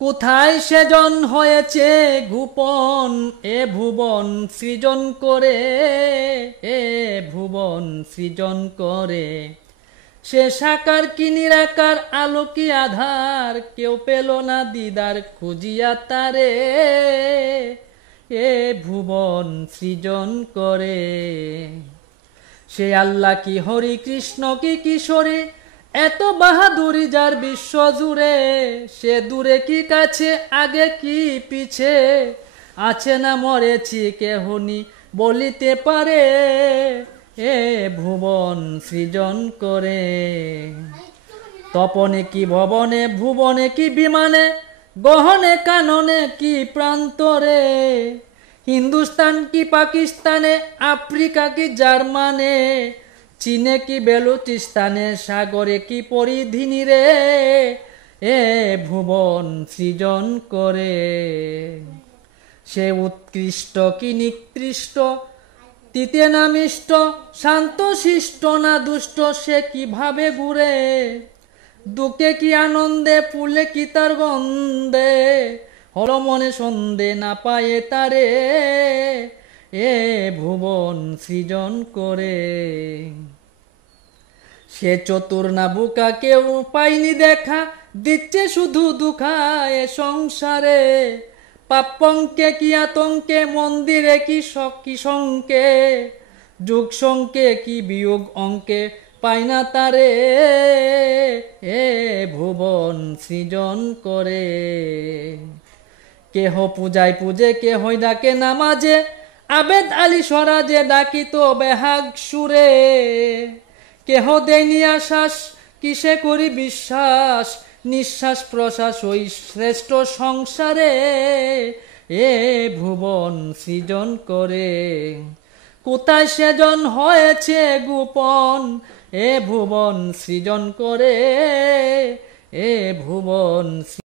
কোথায় সেজন হয়েছে গোপন, এ ভুবন সৃজন করে, এ ভুবন সৃজন করে। সে সাকার কি নিরাকার, আলো কি আধার, কেউ পেল না দিদার খুঁজিয়া তারে, এ ভুবন সৃজন করে। সে আল্লাহ কি হরি কৃষ্ণ কি কিশোরী, এত বাহাদুরি যার বিশ্ব জুড়ে। সে দূরে কি কাছে, আগে কি পিছে, আছে না মরেছি কেহনি বলিতে পারে, এ ভুবন সৃজন করে। তপনে কি ভবনে, ভুবনে কি বিমানে, গহনে কাননে কি প্রান্তরে, হিন্দুস্তান কি পাকিস্তানে, আফ্রিকা কি জার্মানে, চীনে কি বেলুচিস্তানে, সাগরে কি পরিধিনি রে, এ ভুবন সৃজন করে। সে উৎকৃষ্ট কি নিকৃষ্ট, তিতে না মিষ্ট, শান্ত শিষ্ট না দুষ্ট, সে কিভাবে ঘুরে, দুঃখে কি আনন্দে, ফুলে কি তার গন্ধে, হল মনে সন্ধে না পায়ে তারে, এ ভুবন সৃজন করে। সে চতুর না বোকা, কেউ পাইনি দেখা, দিচ্ছে শুধু দুঃখায় সংসারে। পাপঙ্কে কি আতঙ্কে, মন্দিরে কি কি শঙ্কে, যুগ শঙ্কে কি বিয়োগ অঙ্কে, পাই না তারে, এ ভুবন সৃজন করে। কেহ পূজায় পূজে, কেহই ডাকে নামাজে, আবেদ আলী স্বরাজে ডাকিত বেহাগ সুরে। কেহ দেয়নি আশ্বাস, কিসে করি বিশ্বাস, নিঃশ্বাস প্রশ্বাস ওই শ্রেষ্ঠ সংসারে, এ ভুবন সৃজন করে। কোথায় সেজন হয়েছে গোপন, এ ভুবন সৃজন করে, এ ভুবন।